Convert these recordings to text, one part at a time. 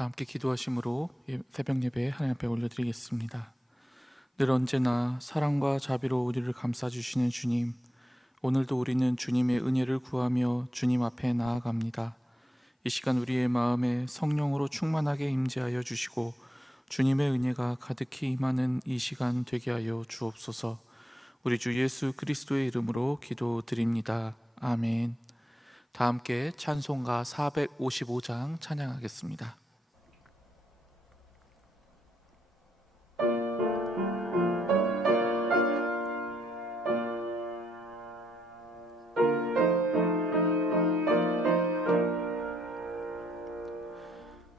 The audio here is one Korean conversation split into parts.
다 함께 기도하심으로 새벽 예배 하나님 앞에 올려드리겠습니다. 늘 언제나 사랑과 자비로 우리를 감싸주시는 주님, 오늘도 우리는 주님의 은혜를 구하며 주님 앞에 나아갑니다. 이 시간 우리의 마음에 성령으로 충만하게 임재하여 주시고 주님의 은혜가 가득히 임하는 이 시간 되게 하여 주옵소서. 우리 주 예수 그리스도의 이름으로 기도드립니다. 아멘. 다 함께 찬송가 455장 찬양하겠습니다.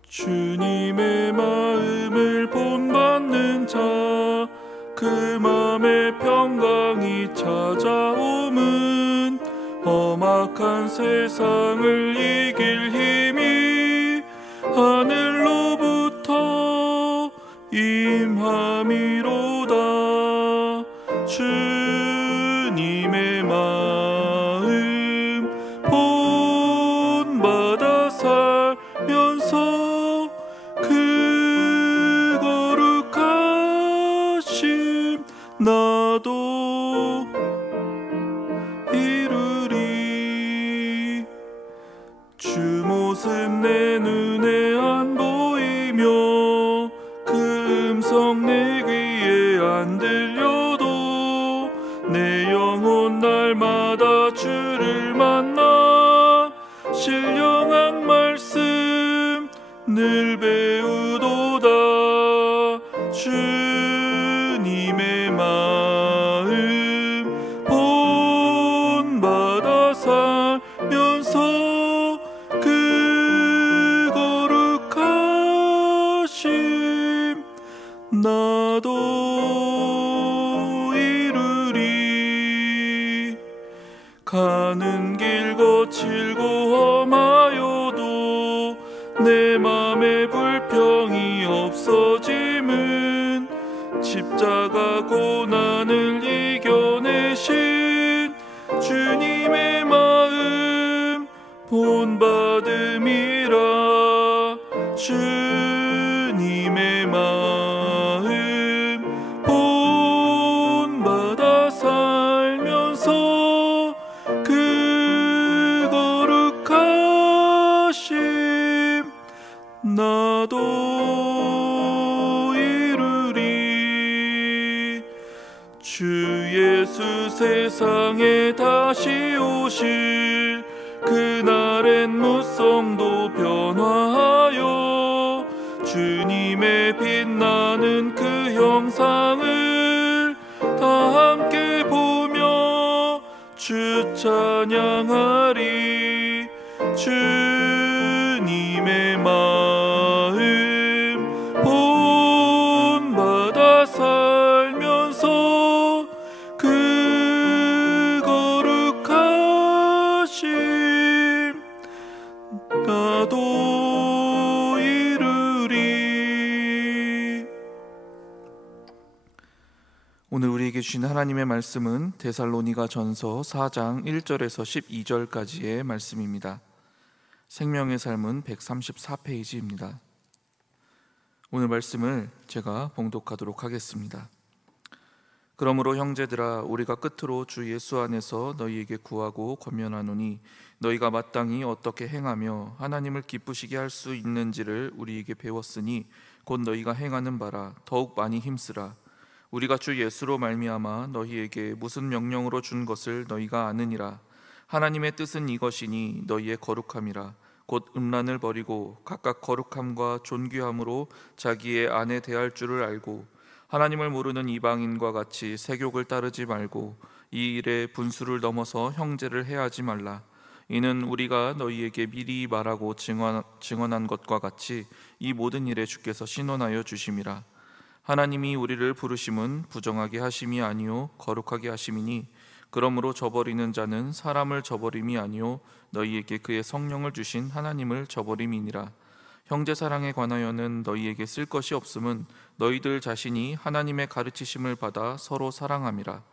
주님의 마음을 본받는 자, 그 마음의 평강이 찾아옴은 험악한 세상을 이길 힘이 하늘로부터 임함이로다. 주님의 마음 본받아 살면서 그 거룩하심 나도 이루리. 주 모습 내 눈에 안 보이며 그 음성 내 귀에 안 들려도 내 영혼 날마다 주를 만나 신령한 말씀 늘 배우도다. 주님의 마음 본받아 살면서 그 거룩하심 나도 이루리. 가는 길 거칠고 험하여도 내 맘에 불평이 없어짐은 십자가 고난을 이겨내신 주님의 마음 본받음이라. 주님의 마음 본받아 살면서 그 거룩하심 나도 이루리. 주 예수 세상에 다시 오실 그날엔 무성도 변화하여 주님의 빛나는 그 형상을 다 함께 보며 주 찬양하리. 주님의 마음 본받아 살면서 그 거룩하심 나도 이루리. 오늘 우리에게 주신 하나님의 말씀은 데살로니가전서 4장 1절에서 12절까지의 말씀입니다. 생명의 삶은 134페이지입니다. 오늘 말씀을 제가 봉독하도록 하겠습니다. 그러므로 형제들아, 우리가 끝으로 주 예수 안에서 너희에게 구하고 권면하노니 너희가 마땅히 어떻게 행하며 하나님을 기쁘시게 할 수 있는지를 우리에게 배웠으니 곧 너희가 행하는 바라 더욱 많이 힘쓰라. 우리가 주 예수로 말미암아 너희에게 무슨 명령으로 준 것을 너희가 아느니라. 하나님의 뜻은 이것이니 너희의 거룩함이라. 곧 음란을 버리고 각각 거룩함과 존귀함으로 자기의 아내 대할 줄을 알고 하나님을 모르는 이방인과 같이 세욕을 따르지 말고 이 일에 분수를 넘어서 형제를 해하지 말라. 이는 우리가 너희에게 미리 말하고 증언한 것과 같이 이 모든 일에 주께서 신원하여 주심이라. 하나님이 우리를 부르심은 부정하게 하심이 아니요 거룩하게 하심이니 그러므로 저버리는 자는 사람을 저버림이 아니요 너희에게 그의 성령을 주신 하나님을 저버림이니라. 형제 사랑에 관하여는 너희에게 쓸 것이 없음은 너희들 자신이 하나님의 가르치심을 받아 서로 사랑함이라.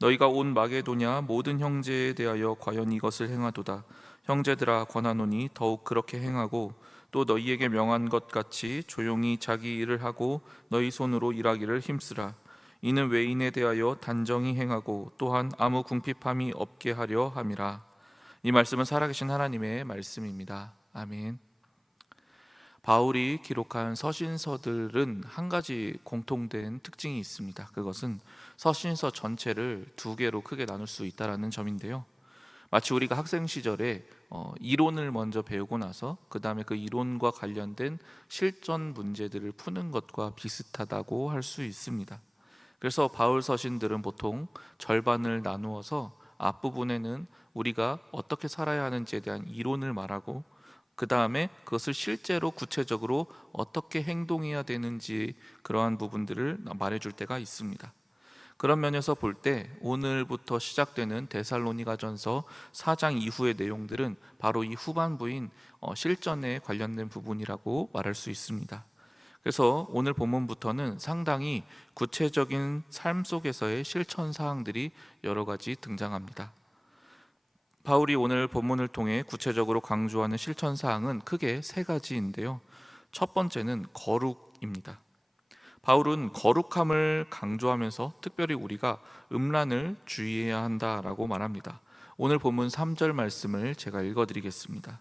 너희가 온 마게도냐 모든 형제에 대하여 과연 이것을 행하도다. 형제들아 권하노니 더욱 그렇게 행하고 또 너희에게 명한 것 같이 조용히 자기 일을 하고 너희 손으로 일하기를 힘쓰라. 이는 외인에 대하여 단정히 행하고 또한 아무 궁핍함이 없게 하려 함이라. 이 말씀은 살아계신 하나님의 말씀입니다. 아멘. 바울이 기록한 서신서들은 한 가지 공통된 특징이 있습니다. 그것은 서신서 전체를 두 개로 크게 나눌 수 있다는 점인데요. 마치 우리가 학생 시절에 이론을 먼저 배우고 나서 그 다음에 그 이론과 관련된 실전 문제들을 푸는 것과 비슷하다고 할 수 있습니다. 그래서 바울 서신들은 보통 절반을 나누어서 앞부분에는 우리가 어떻게 살아야 하는지에 대한 이론을 말하고 그 다음에 그것을 실제로 구체적으로 어떻게 행동해야 되는지 그러한 부분들을 말해줄 때가 있습니다. 그런 면에서 볼 때 오늘부터 시작되는 데살로니가전서 4장 이후의 내용들은 바로 이 후반부인 실전에 관련된 부분이라고 말할 수 있습니다. 그래서 오늘 본문부터는 상당히 구체적인 삶 속에서의 실천 사항들이 여러 가지 등장합니다. 바울이 오늘 본문을 통해 구체적으로 강조하는 실천 사항은 크게 세 가지인데요. 첫 번째는 거룩입니다. 바울은 거룩함을 강조하면서 특별히 우리가 음란을 주의해야 한다라고 말합니다. 오늘 본문 3절 말씀을 제가 읽어드리겠습니다.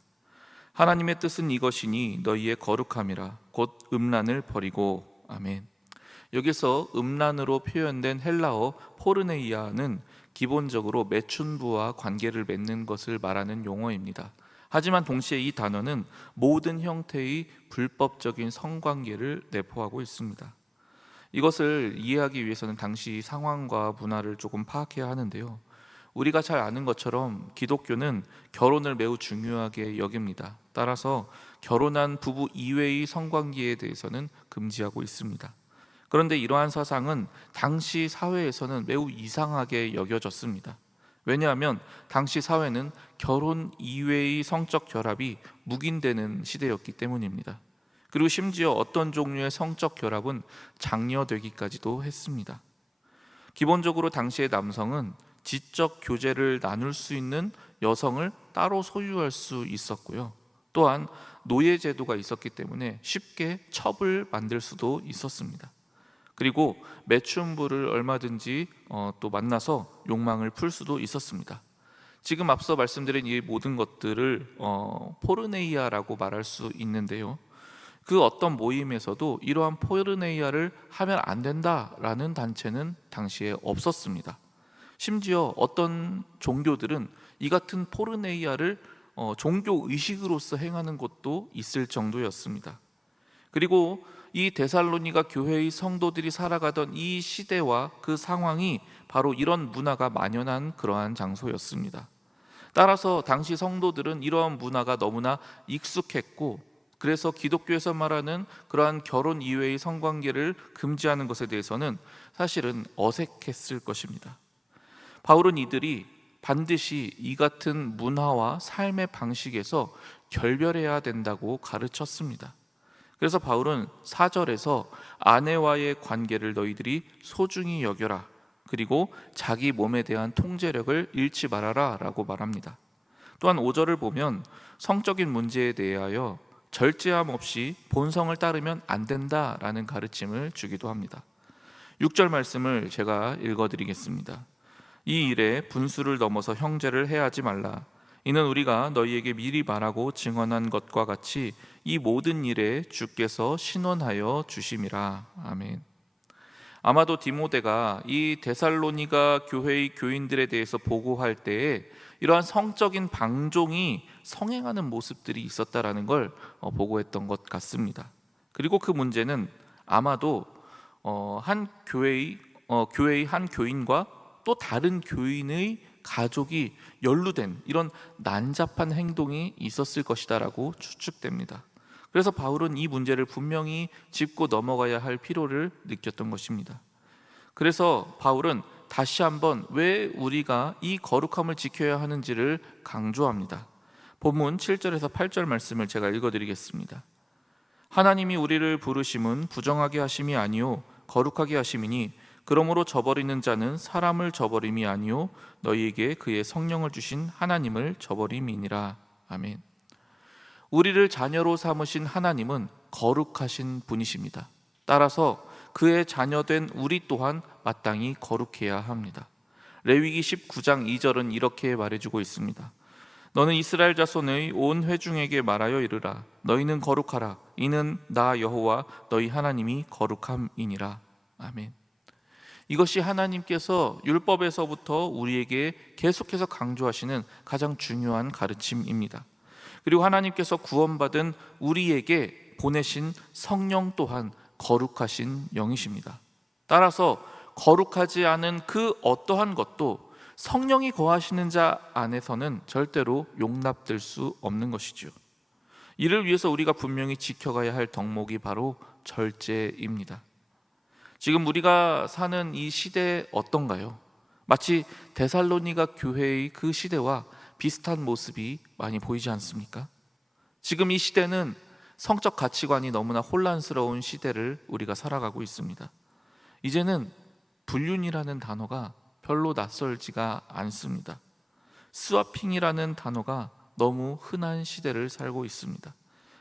하나님의 뜻은 이것이니 너희의 거룩함이라 곧 음란을 버리고. 아멘. 여기서 음란으로 표현된 헬라어 포르네이아는 기본적으로 매춘부와 관계를 맺는 것을 말하는 용어입니다. 하지만 동시에 이 단어는 모든 형태의 불법적인 성관계를 내포하고 있습니다. 이것을 이해하기 위해서는 당시 상황과 문화를 조금 파악해야 하는데요. 우리가 잘 아는 것처럼 기독교는 결혼을 매우 중요하게 여깁니다. 따라서 결혼한 부부 이외의 성관계에 대해서는 금지하고 있습니다. 그런데 이러한 사상은 당시 사회에서는 매우 이상하게 여겨졌습니다. 왜냐하면 당시 사회는 결혼 이외의 성적 결합이 묵인되는 시대였기 때문입니다. 그리고 심지어 어떤 종류의 성적 결합은 장려되기까지도 했습니다. 기본적으로 당시의 남성은 지적 교제를 나눌 수 있는 여성을 따로 소유할 수 있었고요. 또한 노예 제도가 있었기 때문에 쉽게 첩을 만들 수도 있었습니다. 그리고 매춘부를 얼마든지 또 만나서 욕망을 풀 수도 있었습니다. 지금 앞서 말씀드린 이 모든 것들을 포르네이아라고 말할 수 있는데요. 그 어떤 모임에서도 이러한 포르네이아를 하면 안 된다라는 단체는 당시에 없었습니다. 심지어 어떤 종교들은 이 같은 포르네이아를 종교 의식으로서 행하는 곳도 있을 정도였습니다. 그리고 이 데살로니가 교회의 성도들이 살아가던 이 시대와 그 상황이 바로 이런 문화가 만연한 그러한 장소였습니다. 따라서 당시 성도들은 이러한 문화가 너무나 익숙했고, 그래서 기독교에서 말하는 그러한 결혼 이외의 성관계를 금지하는 것에 대해서는 사실은 어색했을 것입니다. 바울은 이들이 반드시 이 같은 문화와 삶의 방식에서 결별해야 된다고 가르쳤습니다. 그래서 바울은 4절에서 아내와의 관계를 너희들이 소중히 여겨라, 그리고 자기 몸에 대한 통제력을 잃지 말아라 라고 말합니다. 또한 5절을 보면 성적인 문제에 대하여 절제함 없이 본성을 따르면 안 된다라는 가르침을 주기도 합니다. 6절 말씀을 제가 읽어드리겠습니다. 이 일에 분수를 넘어서 형제를 해하지 말라. 이는 우리가 너희에게 미리 말하고 증언한 것과 같이 이 모든 일에 주께서 신원하여 주심이라. 아멘. 아마도 디모데가 이 데살로니가 교회의 교인들에 대해서 보고할 때에 이러한 성적인 방종이 성행하는 모습들이 있었다라는 걸 보고했던 것 같습니다. 그리고 그 문제는 아마도 한 교회의 한 교인과 또 다른 교인의 가족이 연루된 이런 난잡한 행동이 있었을 것이다라고 추측됩니다. 그래서 바울은 이 문제를 분명히 짚고 넘어가야 할 필요를 느꼈던 것입니다. 그래서 바울은 다시 한번 왜 우리가 이 거룩함을 지켜야 하는지를 강조합니다. 본문 7절에서 8절 말씀을 제가 읽어드리겠습니다. 하나님이 우리를 부르심은 부정하게 하심이 아니요 거룩하게 하심이니 그러므로 저버리는 자는 사람을 저버림이 아니요 너희에게 그의 성령을 주신 하나님을 저버림이니라. 아멘. 우리를 자녀로 삼으신 하나님은 거룩하신 분이십니다. 따라서 그의 자녀된 우리 또한 마땅히 거룩해야 합니다. 레위기 19장 2절은 이렇게 말해주고 있습니다. 너는 이스라엘 자손의 온 회중에게 말하여 이르라. 너희는 거룩하라. 이는 나 여호와 너희 하나님이 거룩함이니라. 아멘. 이것이 하나님께서 율법에서부터 우리에게 계속해서 강조하시는 가장 중요한 가르침입니다. 그리고 하나님께서 구원받은 우리에게 보내신 성령 또한 거룩하신 영이십니다. 따라서 거룩하지 않은 그 어떠한 것도 성령이 거하시는 자 안에서는 절대로 용납될 수 없는 것이죠. 이를 위해서 우리가 분명히 지켜가야 할 덕목이 바로 절제입니다. 지금 우리가 사는 이 시대 어떤가요? 마치 데살로니가 교회의 그 시대와 비슷한 모습이 많이 보이지 않습니까? 지금 이 시대는 성적 가치관이 너무나 혼란스러운 시대를 우리가 살아가고 있습니다. 이제는 불륜이라는 단어가 별로 낯설지가 않습니다. 스와핑이라는 단어가 너무 흔한 시대를 살고 있습니다.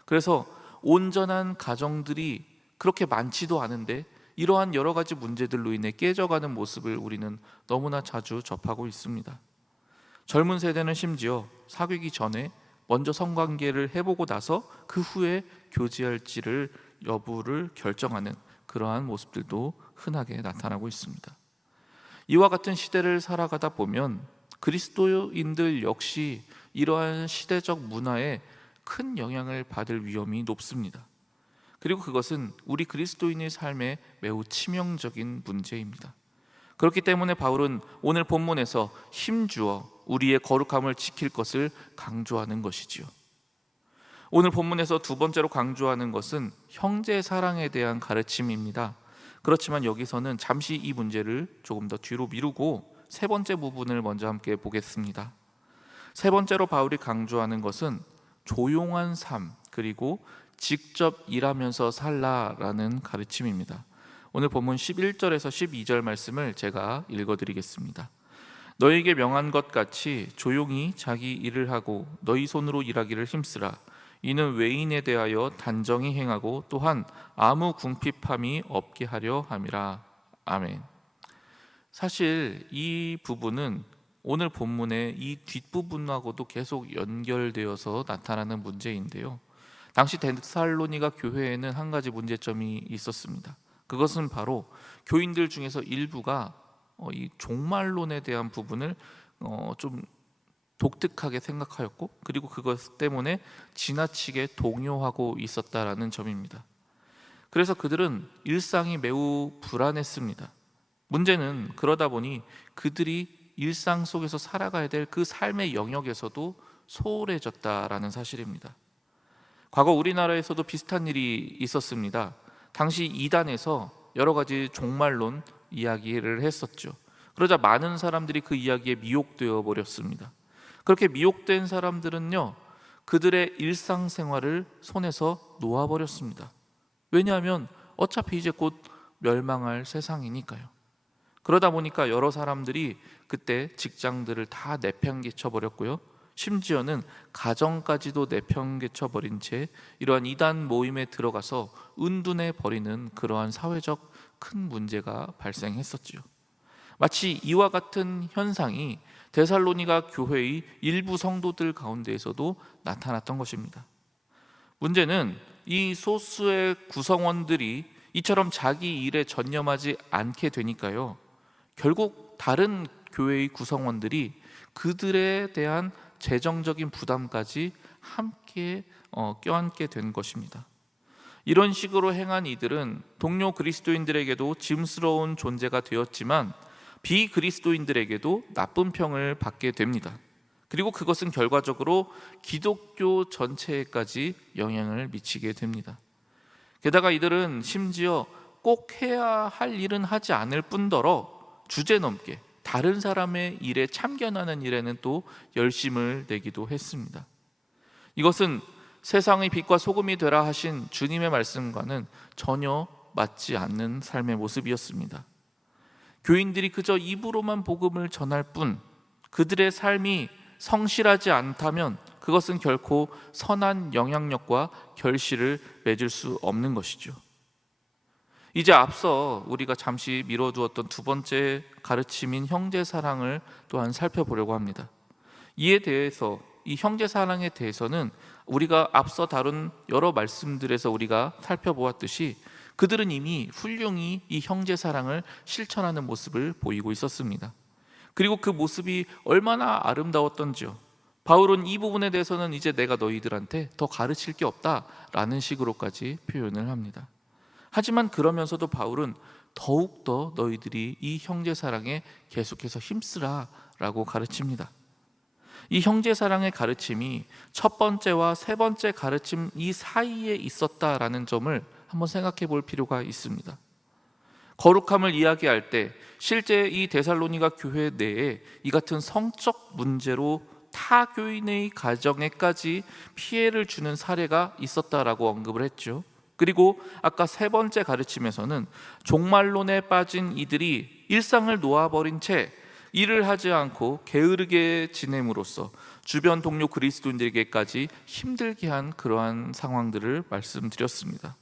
그래서 온전한 가정들이 그렇게 많지도 않은데 이러한 여러 가지 문제들로 인해 깨져가는 모습을 우리는 너무나 자주 접하고 있습니다. 젊은 세대는 심지어 사귀기 전에 먼저 성관계를 해보고 나서 그 후에 교제할지를 여부를 결정하는 그러한 모습들도 흔하게 나타나고 있습니다. 이와 같은 시대를 살아가다 보면 그리스도인들 역시 이러한 시대적 문화에 큰 영향을 받을 위험이 높습니다. 그리고 그것은 우리 그리스도인의 삶에 매우 치명적인 문제입니다. 그렇기 때문에 바울은 오늘 본문에서 힘주어 우리의 거룩함을 지킬 것을 강조하는 것이지요. 오늘 본문에서 두 번째로 강조하는 것은 형제 사랑에 대한 가르침입니다. 그렇지만 여기서는 잠시 이 문제를 조금 더 뒤로 미루고 세 번째 부분을 먼저 함께 보겠습니다. 세 번째로 바울이 강조하는 것은 조용한 삶, 그리고 직접 일하면서 살라라는 가르침입니다. 오늘 본문 11절에서 12절 말씀을 제가 읽어드리겠습니다. 너에게 명한 것 같이 조용히 자기 일을 하고 너희 손으로 일하기를 힘쓰라. 이는 외인에 대하여 단정히 행하고 또한 아무 궁핍함이 없게 하려 함이라. 아멘. 사실 이 부분은 오늘 본문의 이 뒷부분하고도 계속 연결되어서 나타나는 문제인데요. 당시 데살로니가 교회에는 한 가지 문제점이 있었습니다. 그것은 바로 교인들 중에서 일부가 이 종말론에 대한 부분을 좀 독특하게 생각하였고, 그리고 그것 때문에 지나치게 동요하고 있었다라는 점입니다. 그래서 그들은 일상이 매우 불안했습니다. 문제는 그러다 보니 그들이 일상 속에서 살아가야 될 그 삶의 영역에서도 소홀해졌다라는 사실입니다. 과거 우리나라에서도 비슷한 일이 있었습니다. 당시 이단에서 여러 가지 종말론 이야기를 했었죠. 그러자 많은 사람들이 그 이야기에 미혹되어 버렸습니다. 그렇게 미혹된 사람들은요, 그들의 일상생활을 손에서 놓아버렸습니다. 왜냐하면 어차피 이제 곧 멸망할 세상이니까요. 그러다 보니까 여러 사람들이 그때 직장들을 다 내팽개쳐 버렸고요, 심지어는 가정까지도 내팽개쳐 버린 채 이러한 이단 모임에 들어가서 은둔해 버리는 그러한 사회적 큰 문제가 발생했었지요. 마치 이와 같은 현상이 데살로니가 교회의 일부 성도들 가운데에서도 나타났던 것입니다. 문제는 이 소수의 구성원들이 이처럼 자기 일에 전념하지 않게 되니까요, 결국 다른 교회의 구성원들이 그들에 대한 재정적인 부담까지 함께 껴안게 된 것입니다. 이런 식으로 행한 이들은 동료 그리스도인들에게도 짐스러운 존재가 되었지만 비그리스도인들에게도 나쁜 평을 받게 됩니다. 그리고 그것은 결과적으로 기독교 전체에까지 영향을 미치게 됩니다. 게다가 이들은 심지어 꼭 해야 할 일은 하지 않을 뿐더러 주제넘게 다른 사람의 일에 참견하는 일에는 또 열심을 내기도 했습니다. 이것은 세상의 빛과 소금이 되라 하신 주님의 말씀과는 전혀 맞지 않는 삶의 모습이었습니다. 교인들이 그저 입으로만 복음을 전할 뿐 그들의 삶이 성실하지 않다면 그것은 결코 선한 영향력과 결실을 맺을 수 없는 것이죠. 이제 앞서 우리가 잠시 미뤄두었던 두 번째 가르침인 형제 사랑을 또한 살펴보려고 합니다. 이에 대해서, 이 형제 사랑에 대해서는 우리가 앞서 다룬 여러 말씀들에서 우리가 살펴보았듯이 그들은 이미 훌륭히 이 형제 사랑을 실천하는 모습을 보이고 있었습니다. 그리고 그 모습이 얼마나 아름다웠던지요. 바울은 이 부분에 대해서는 이제 내가 너희들한테 더 가르칠 게 없다라는 식으로까지 표현을 합니다. 하지만 그러면서도 바울은 더욱더 너희들이 이 형제 사랑에 계속해서 힘쓰라 라고 가르칩니다. 이 형제 사랑의 가르침이 첫 번째와 세 번째 가르침 이 사이에 있었다라는 점을 한번 생각해 볼 필요가 있습니다. 거룩함을 이야기할 때 실제 이 데살로니가 교회 내에 이 같은 성적 문제로 타 교인의 가정에까지 피해를 주는 사례가 있었다라고 언급을 했죠. 그리고 아까 세 번째 가르침에서는 종말론에 빠진 이들이 일상을 놓아버린 채 일을 하지 않고 게으르게 지냄으로써 주변 동료 그리스도인들에게까지 힘들게 한 그러한 상황들을 말씀드렸습니다.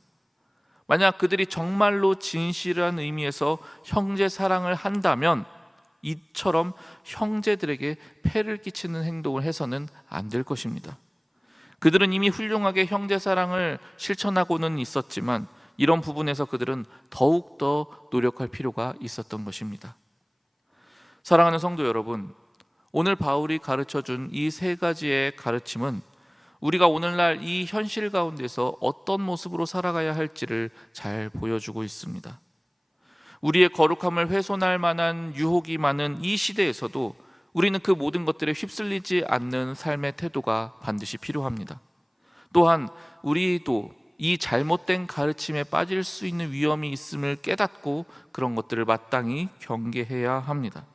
만약 그들이 정말로 진실한 의미에서 형제 사랑을 한다면 이처럼 형제들에게 폐를 끼치는 행동을 해서는 안 될 것입니다. 그들은 이미 훌륭하게 형제 사랑을 실천하고는 있었지만 이런 부분에서 그들은 더욱더 노력할 필요가 있었던 것입니다. 사랑하는 성도 여러분, 오늘 바울이 가르쳐준 이 세 가지의 가르침은 우리가 오늘날 이 현실 가운데서 어떤 모습으로 살아가야 할지를 잘 보여주고 있습니다. 우리의 거룩함을 훼손할 만한 유혹이 많은 이 시대에서도 우리는 그 모든 것들에 휩쓸리지 않는 삶의 태도가 반드시 필요합니다. 또한 우리도 이 잘못된 가르침에 빠질 수 있는 위험이 있음을 깨닫고 그런 것들을 마땅히 경계해야 합니다.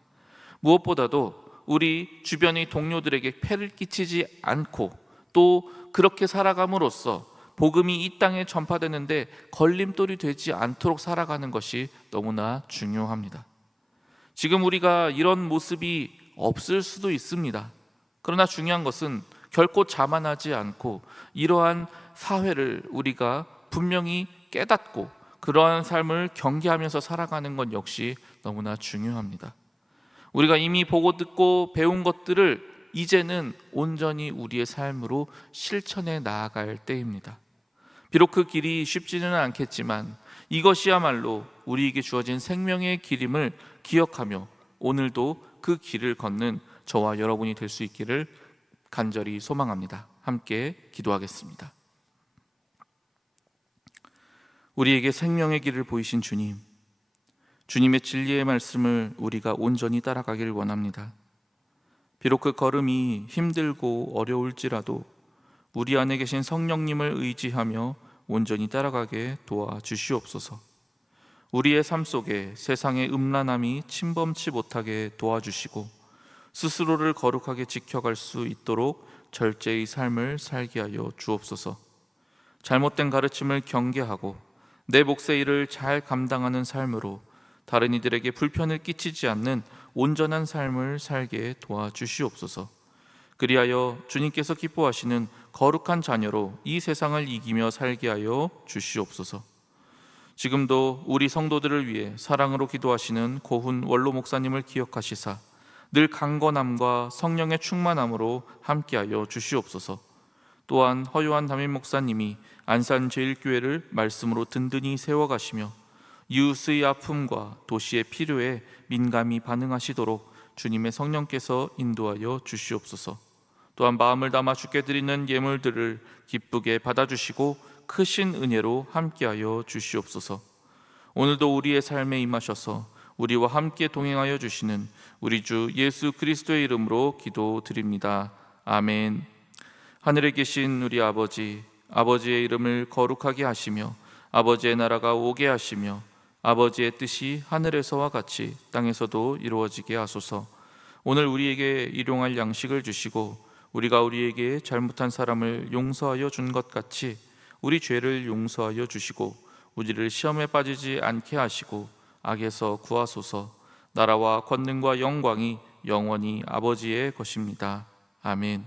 무엇보다도 우리 주변의 동료들에게 폐를 끼치지 않고 또 그렇게 살아감으로써 복음이 이 땅에 전파되는데 걸림돌이 되지 않도록 살아가는 것이 너무나 중요합니다. 지금 우리가 이런 모습이 없을 수도 있습니다. 그러나 중요한 것은 결코 자만하지 않고 이러한 사회를 우리가 분명히 깨닫고 그러한 삶을 경계하면서 살아가는 것 역시 너무나 중요합니다. 우리가 이미 보고 듣고 배운 것들을 이제는 온전히 우리의 삶으로 실천해 나아갈 때입니다. 비록 그 길이 쉽지는 않겠지만 이것이야말로 우리에게 주어진 생명의 길임을 기억하며 오늘도 그 길을 걷는 저와 여러분이 될 수 있기를 간절히 소망합니다. 함께 기도하겠습니다. 우리에게 생명의 길을 보이신 주님, 주님의 진리의 말씀을 우리가 온전히 따라가길 원합니다. 비록 그 걸음이 힘들고 어려울지라도 우리 안에 계신 성령님을 의지하며 온전히 따라가게 도와주시옵소서. 우리의 삶 속에 세상의 음란함이 침범치 못하게 도와주시고 스스로를 거룩하게 지켜갈 수 있도록 절제의 삶을 살게 하여 주옵소서. 잘못된 가르침을 경계하고 내 몫의 일을 잘 감당하는 삶으로 다른 이들에게 불편을 끼치지 않는 온전한 삶을 살게 도와주시옵소서. 그리하여 주님께서 기뻐하시는 거룩한 자녀로 이 세상을 이기며 살게 하여 주시옵소서. 지금도 우리 성도들을 위해 사랑으로 기도하시는 고훈 원로 목사님을 기억하시사 늘 강건함과 성령의 충만함으로 함께하여 주시옵소서. 또한 허요한 담임 목사님이 안산제일교회를 말씀으로 든든히 세워가시며 이웃의 아픔과 도시의 필요에 민감히 반응하시도록 주님의 성령께서 인도하여 주시옵소서. 또한 마음을 담아 주께 드리는 예물들을 기쁘게 받아주시고 크신 은혜로 함께하여 주시옵소서. 오늘도 우리의 삶에 임하셔서 우리와 함께 동행하여 주시는 우리 주 예수 그리스도의 이름으로 기도드립니다. 아멘. 하늘에 계신 우리 아버지, 아버지의 이름을 거룩하게 하시며 아버지의 나라가 오게 하시며 아버지의 뜻이 하늘에서와 같이 땅에서도 이루어지게 하소서. 오늘 우리에게 일용할 양식을 주시고 우리가 우리에게 잘못한 사람을 용서하여 준 것 같이 우리 죄를 용서하여 주시고 우리를 시험에 빠지지 않게 하시고 악에서 구하소서. 나라와 권능과 영광이 영원히 아버지의 것입니다. 아멘.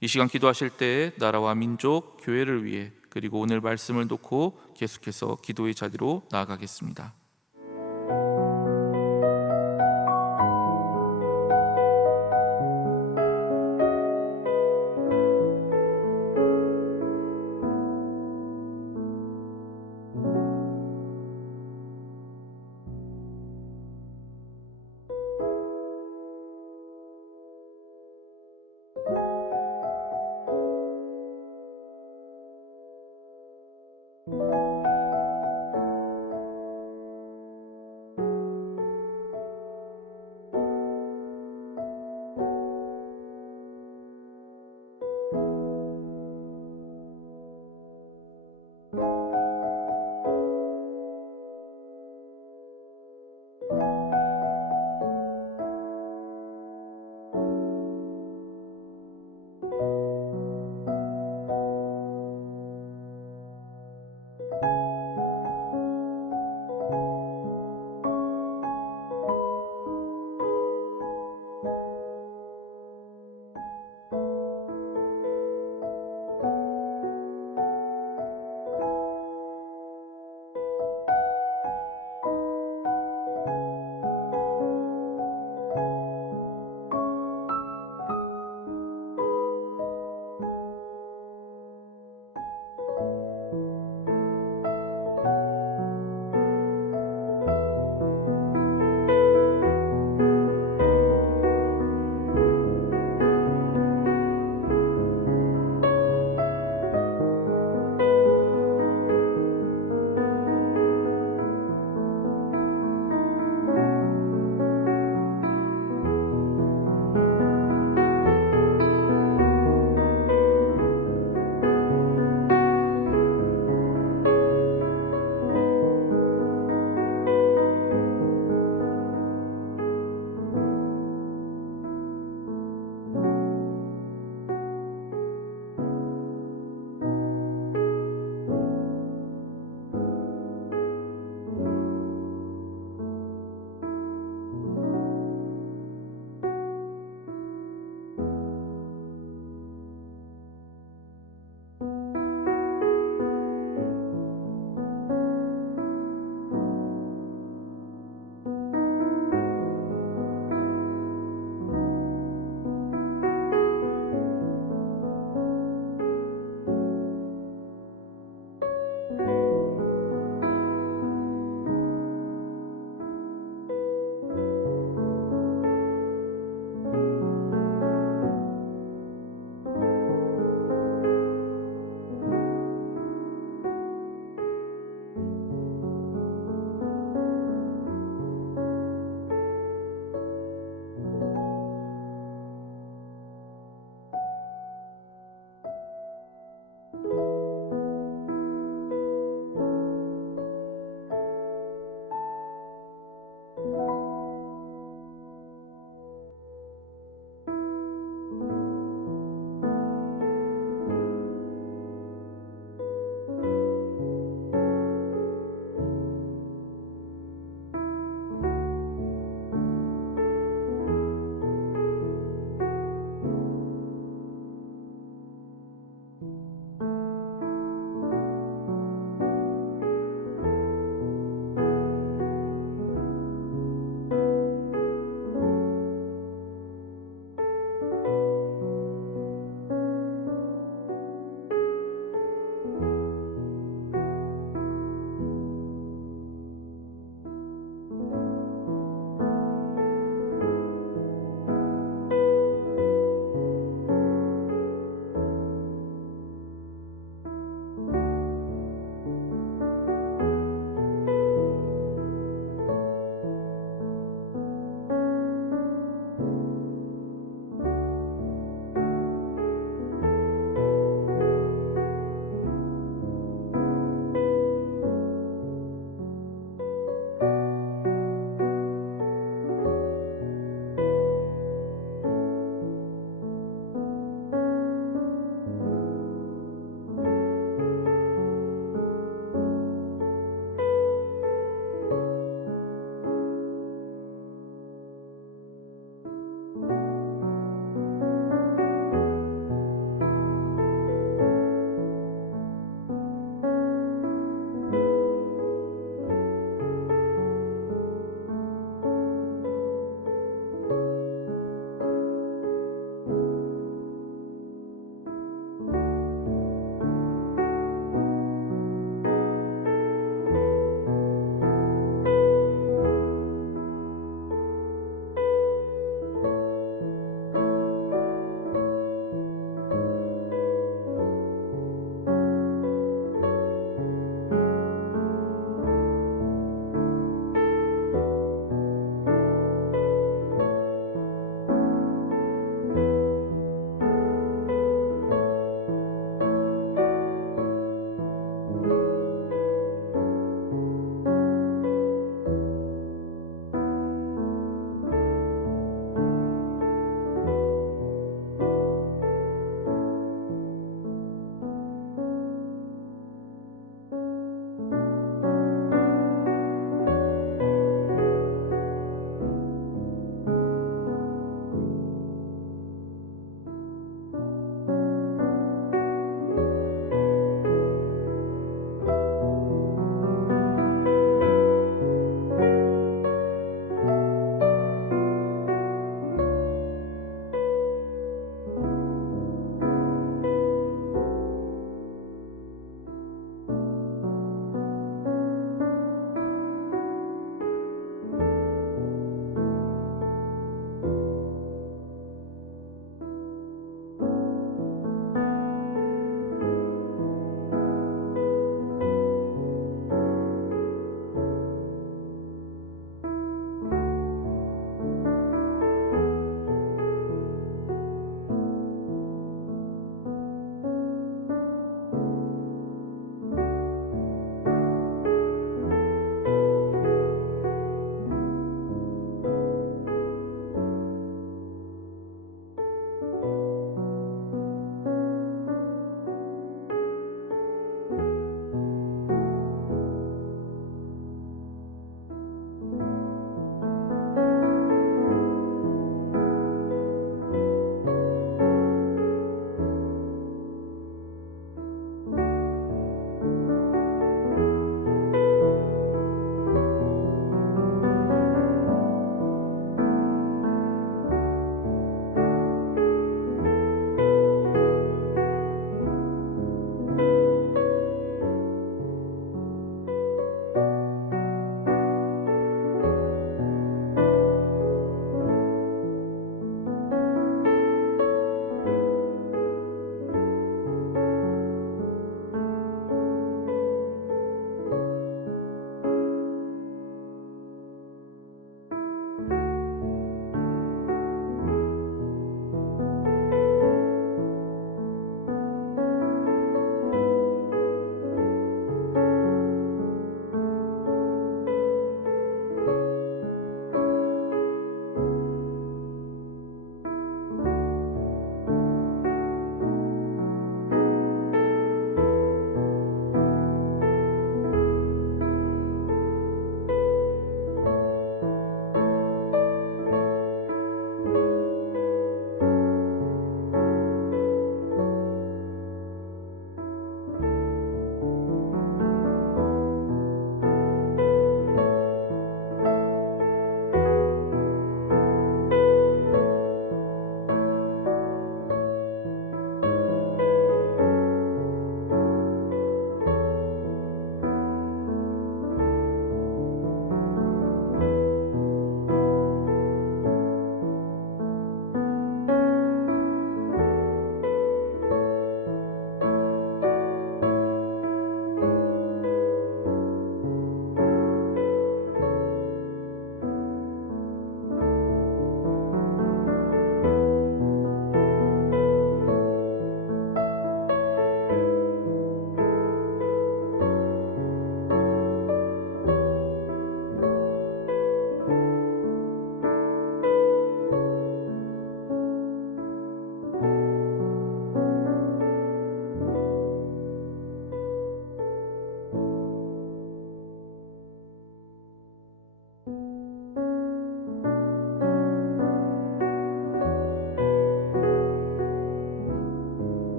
이 시간 기도하실 때 나라와 민족, 교회를 위해 그리고 오늘 말씀을 놓고 계속해서 기도의 자리로 나아가겠습니다.